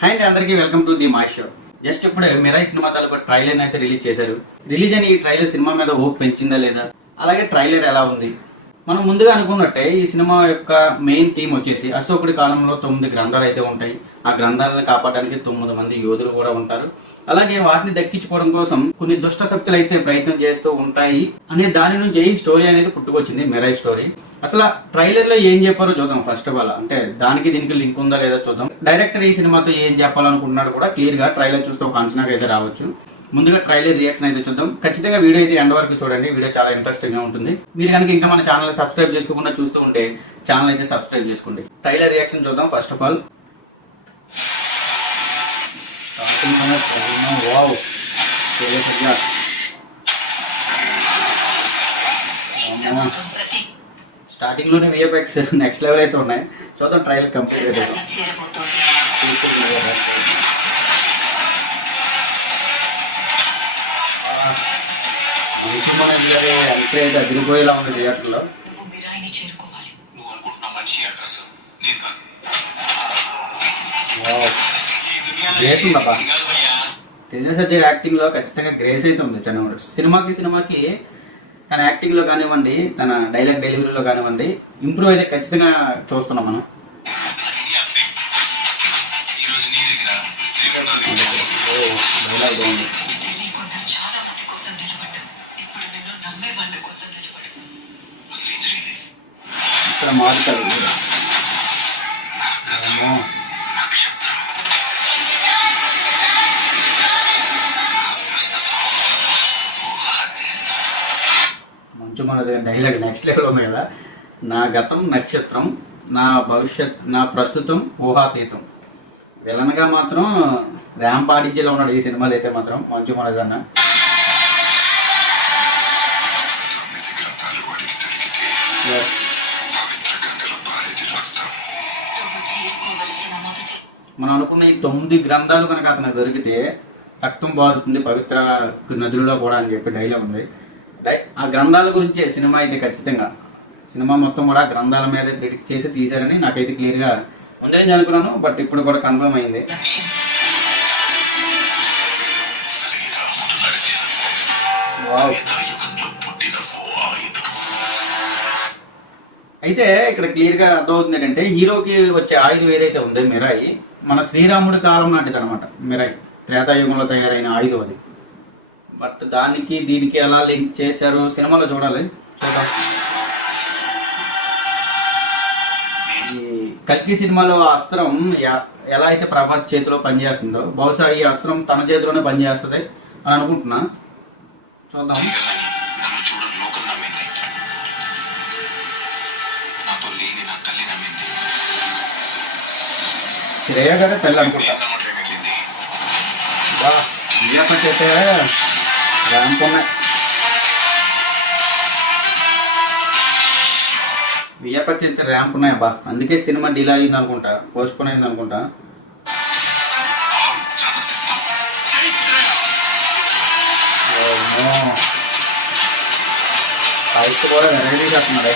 Hi అండి అందరికీ welcome to the మా షో జస్ట్ ఇప్పుడు మిరాయి సినిమా తాలూకు ట్రైలర్ అయితే రిలీజ్ చేశారు. రిలీజ్ అని ఈ ట్రైలర్ సినిమా మీద హోప్ పెంచిందా లేదా? అలాగే ట్రైలర్ ఎలా ఉంది? మనం ముందుగా అనుకున్నట్టే ఈ సినిమా యొక్క మెయిన్ థీమ్ వచ్చేసి అశోకుడి కాలంలో తొమ్మిది గ్రంథాలు అయితే ఉంటాయి. ఆ గ్రంథాలను కాపాడడానికి తొమ్మిది మంది యోధులు కూడా ఉంటారు. అలాగే వాటిని దక్కించుకోవడం కోసం కొన్ని దుష్ట శక్తులు అయితే ప్రయత్నం చేస్తూ ఉంటాయి అనే దాని నుంచి ఈ స్టోరీ అనేది పుట్టుకొచ్చింది మెరాయి స్టోరీ అసలు ట్రైలర్లో ఏం చెప్పారో చూద్దాం ఫస్ట్ ఆఫ్ ఆల్ అంటే దానికి దీనికి లింక్ ఉందా లేదా చూద్దాం. డైరెక్టర్ ఈ సినిమాతో ఏం చెప్పాలనుకుంటున్నాడు కూడా క్లియర్గా ట్రైలర్ చూస్తే ఒక అంచనాకి అయితే రావచ్చు. ముందుగా ట్రైలర్ రియాక్షన్ అయితే చూద్దాం. ఖచ్చితంగా వీడియో అయితే ఎండ్ వరకు చూడండి. వీడియో చాలా ఇంట్రెస్టింగ్గా ఉంటుంది. మీరు కనుక ఇంకా మన ఛానల్ సబ్స్క్రైబ్ చేసుకోకుండా చూస్తూ ఉంటే ఛానల్ అయితే సబ్స్క్రైబ్ చేసుకోండి. ట్రైలర్ రియాక్షన్ చూద్దాం first of all starting wow స్టార్టింగ్లోనే విఎఫ్ఎక్స్ నెక్స్ట్ లెవెల్ అయితే ఉన్నాయి. చూద్దాం ట్రైలర్ కంప్లీట్ అంతే అయితే అదిరిపోయేలా ఉంది థియేటర్లో. గ్రేస్ ఉందబ్బా. తేజ సజ్జ యాక్టింగ్లో ఖచ్చితంగా గ్రేస్ అయితే ఉంది సినిమాకి సినిమాకి తన యాక్టింగ్లో కానివ్వండి తన డైలాగ్ డెలివరీలో కానివ్వండి ఇంప్రూవ్ అయితే ఖచ్చితంగా చూస్తున్నాం మనం ఇక్కడ నీ డైలాగ్ బాగుంది మన డైలాగ్ నెక్స్ట్ లెవెల్ ఉంది కదా. నా గతం నక్షత్రం నా భవిష్యత్ నా ప్రస్తుతం ఊహాతీతం. విలన్గా మాత్రం ర్యాంప్ ఆడించేలా ఉన్నాడు ఈ సినిమాలు అయితే మాత్రం మంచు మనోజ్ అన్న. మనం అనుకున్న ఈ తొమ్మిది గ్రంథాలు కనుక అతనికి దొరికితే రక్తం బారుతుంది పవిత్ర నదులలో కూడా అని చెప్పి డైలాగ్ ఉంది. డై- ఆ గ్రంథాల గురించే సినిమా అయితే ఖచ్చితంగా. సినిమా మొత్తం కూడా గ్రంథాల మీద ప్రిడిక్ట్ చేసి తీశారని నాకైతే క్లియర్గా ముందే నేను అనుకున్నాను బట్ ఇప్పుడు కూడా కన్ఫర్మ్ అయింది. వావ్. అయితే ఇక్కడ క్లియర్గా అర్థమవుతుంది ఏంటంటే హీరోకి వచ్చే ఆయుధం ఏదైతే ఉందో మిరాయి మన శ్రీరాముడి కాలం నాటిది అనమాట మిరాయి. త్రేతాయుగంలో తయారైన ఆయుధం అది. బట్ దానికి దీనికి ఎలా లింక్ చేశారు సినిమాలో చూడాలి. చూద్దాం. ఈ కల్కి సినిమాలో అస్త్రం ఎలా అయితే ప్రభాస్ చేతిలో పనిచేస్తుందో బహుశా ఈ అస్త్రం తన చేతిలోనే పనిచేస్తుంది అని అనుకుంటున్నా. చూద్దాం. శ్రేయ గారే తెల్ల అనుకుంటా అయితే ర్యాంప్ ఉన్నాయి విఎఫ్ఎక్స్ అయితే ర్యాంప్ ఉన్నాయి అబ్బా అందుకే సినిమా డిలే అయింది అనుకుంటా పోస్ట్పోన్ అయింది అనుకుంటా అహం కూడా వెరైటీ చేస్తున్నాడు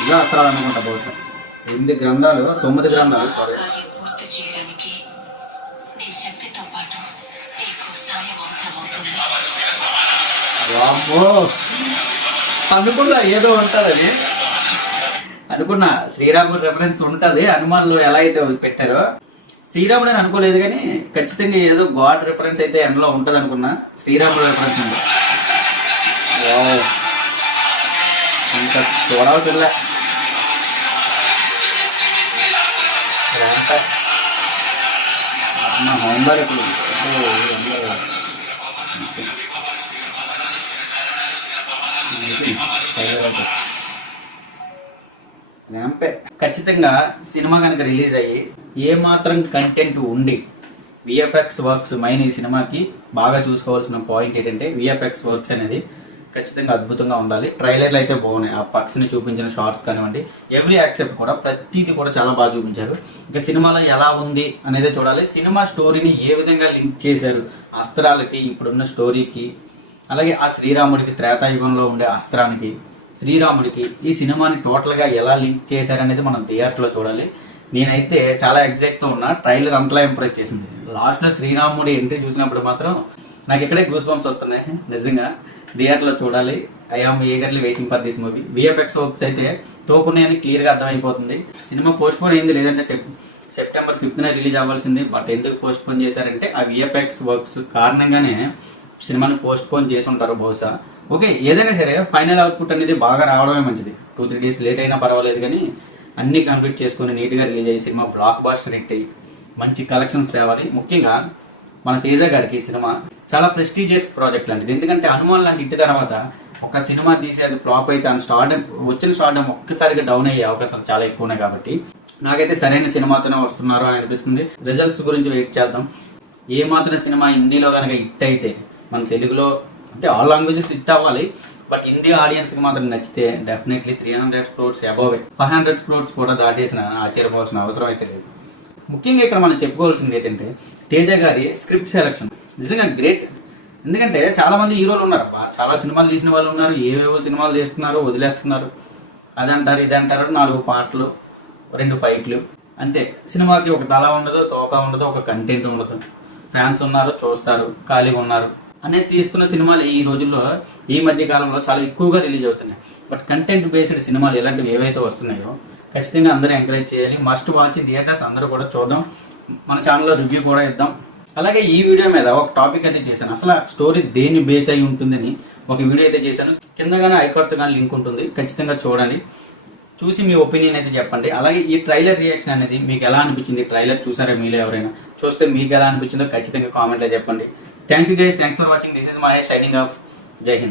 ఇదే అస్త్రాలు అనుకుంటా బహుశా ఎనిమిది గ్రంథాలు తొమ్మిది గ్రంథాలు సారీ అనుకున్నా ఏదో అది అనుకున్నా. శ్రీరాముడు రెఫరెన్స్ ఉంటది. హనుమాన్లో ఎలా అయితే పెట్టారో. శ్రీరాముడు అని అనుకోలేదు కానీ ఖచ్చితంగా ఏదో గాడ్ రెఫరెన్స్ అయితే ఎండలో ఉంటది అనుకున్నా. శ్రీరాముడు రెఫరెన్స్ నా హోంవర్క్ ఇప్పుడు. ల్యాంపే. ఖచ్చితంగా సినిమా కనుక రిలీజ్ అయ్యి ఏ మాత్రం కంటెంట్ ఉండి విఎఫ్ఎక్స్ వర్క్స్ మైన్ ఈ సినిమాకి బాగా చూసుకోవాల్సిన పాయింట్ ఏంటంటే విఎఫ్ఎక్స్ వర్క్స్ అనేది ఖచ్చితంగా అద్భుతంగా ఉండాలి. ట్రైలర్లు అయితే బాగున్నాయి. ఆ పక్స్ని చూపించిన షార్ట్స్ కానివ్వండి ఎవ్రీ యాక్సెప్ట్ కూడా ప్రతిదీ కూడా చాలా బాగా చూపించారు. ఇంకా సినిమాలో ఎలా ఉంది అనేది చూడాలి. సినిమా స్టోరీని ఏ విధంగా లింక్ చేశారు? అస్త్రాలకి ఇప్పుడున్న స్టోరీకి అలాగే ఆ శ్రీరాముడికి త్రేతాయుగంలో ఉండే అస్త్రానికి శ్రీరాముడికి ఈ సినిమాని టోటల్గా ఎలా లింక్ చేశారనేది మనం థియేటర్లో చూడాలి. నేనైతే చాలా ఎగ్జాక్ట్గా ఉన్నా ట్రైలర్ అంతలా ఇంప్రెస్ చేసింది. లాస్ట్లో శ్రీరాముడి ఎంట్రీ చూసినప్పుడు మాత్రం నాకు ఇక్కడే గూస్ బంప్స్ వస్తున్నాయి. నిజంగా థియేటర్లో చూడాలి. చూడాలి I am eagerly waiting for this movie VFX works అయితే తోపున్నాయని క్లియర్గా అర్థమైపోతుంది. సినిమా పోస్ట్పోన్ అయింది లేదంటే సెప్ సెప్టెంబర్ ఫిఫ్త్న రిలీజ్ అవ్వాల్సింది. బట్ ఎందుకు పోస్ట్పోన్ చేశారంటే ఆ విఎఫ్ఎక్స్ వర్క్స్ కారణంగానే సినిమాని పోస్ట్పోన్ చేసి ఉంటారు బహుశా. ఓకే ఏదైనా సరే ఫైనల్ అవుట్పుట్ అనేది బాగా రావడమే మంచిది. టూ త్రీ డేస్ లేట్ అయినా పర్వాలేదు కానీ అన్ని కంప్లీట్ చేసుకుని నీట్గా రిలీజ్ అయ్యే సినిమా బ్లాక్ బాస్టర్ హిట్ అయ్యి మంచి కలెక్షన్స్ తేవాలి. ముఖ్యంగా మన తేజ గారికి సినిమా చాలా ప్రెస్టీజియస్ ప్రాజెక్ట్ లాంటిది. ఎందుకంటే హనుమాన్ లాంటి ఇంటి తర్వాత ఒక సినిమా తీసేది ఫ్లాప్ అయితే ఆ స్టార్ట్ వచ్చిన స్టార్డమ్ ఒక్కసారిగా డౌన్ అయ్యే అవకాశం చాలా ఎక్కువ ఉన్నాయి కాబట్టి నాకైతే సరైన సినిమాతోనే వస్తున్నారు అని అనిపిస్తుంది. రిజల్ట్స్ గురించి వెయిట్ చేద్దాం. ఏ మాత్రం సినిమా హిందీలో కనుక హిట్ అయితే మన తెలుగులో అంటే ఆల్ లాంగ్వేజెస్ హిట్ అవ్వాలి. బట్ హిందీ ఆడియన్స్కి మాత్రం నచ్చితే definitely three hundred crores above five hundred crores కూడా దాటేసిన ఆశ్చర్యపోవాల్సిన అవసరం అయితే లేదు. ముఖ్యంగా ఇక్కడ మనం చెప్పుకోవాల్సింది ఏంటంటే తేజ గారి స్క్రిప్ట్ సెలక్షన్ నిజంగా గ్రేట్ ఎందుకంటే చాలా మంది హీరోలు ఉన్నారు. చాలా సినిమాలు తీసిన వాళ్ళు ఉన్నారు. ఏవేవో సినిమాలు చేస్తున్నారు వదిలేస్తున్నారు. అది అంటారు ఇది అంటారు నాలుగు పాటలు రెండు ఫైట్లు. అంతే. సినిమాకి ఒక తల ఉండదు తోక ఉండదు ఒక కంటెంట్ ఉండదు. ఫ్యాన్స్ ఉన్నారు చూస్తారు ఖాళీగా ఉన్నారు. అనేది తీస్తున్న సినిమాలు ఈ రోజుల్లో ఈ మధ్య కాలంలో చాలా ఎక్కువగా రిలీజ్ అవుతున్నాయి. బట్ కంటెంట్ బేస్డ్ సినిమాలు ఇలాంటివి ఏవైతే వస్తున్నాయో ఖచ్చితంగా అందరూ ఎంకరేజ్ చేయాలి. మస్ట్ వాచ్ థియేటర్స్ అందరూ కూడా చూద్దాం. మన ఛానల్లో రివ్యూ కూడా ఇద్దాం. అలాగే ఈ వీడియో మీద ఒక టాపిక్ అయితే చేశాను. అసలు స్టోరీ దేని బేస్ అయి ఉంటుందని ఒక వీడియో అయితే చేశాను. కిందగానే ఐకార్డ్స్ కానీ లింక్ ఉంటుంది. ఖచ్చితంగా చూడండి. చూసి మీ ఒపీనియన్ అయితే చెప్పండి. అలాగే ఈ ట్రైలర్ రియాక్షన్ అనేది మీకు ఎలా అనిపించింది? ట్రైలర్ చూసారా మీలో ఎవరైనా? చూస్తే మీకు ఎలా అనిపించిందో ఖచ్చితంగా కామెంట్లో చెప్పండి. Thank you guys. Thanks for watching. This is Mahesh signing off. Jai Hind.